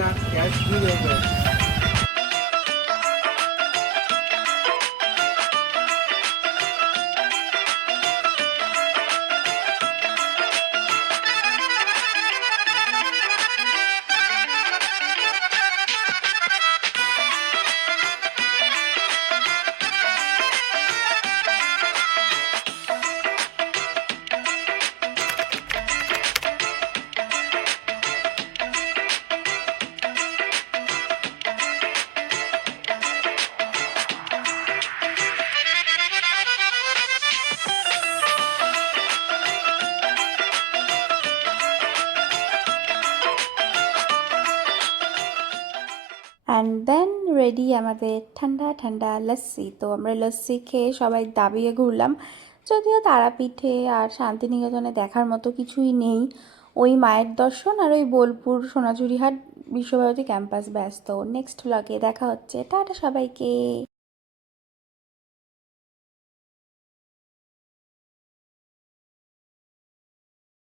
টাকা ক্যাশ দিয়ে দেবে। অ্যান্ড দেন রেডি আমাদের ঠান্ডা ঠান্ডা লস্যি। তো আমরা লস্যি খেয়ে সবাই দাবিয়ে ঘুরলাম। যদিও তারাপীঠে আর শান্তিনিকেতনে দেখার মতো কিছুই নেই, ওই মায়ের দর্শন আর ওই বোলপুর সোনাঝুরিহাট বিশ্বভারতী ক্যাম্পাস। ব্যস্ত নেক্সট ব্লগে দেখা হচ্ছে, টাটা সবাইকে।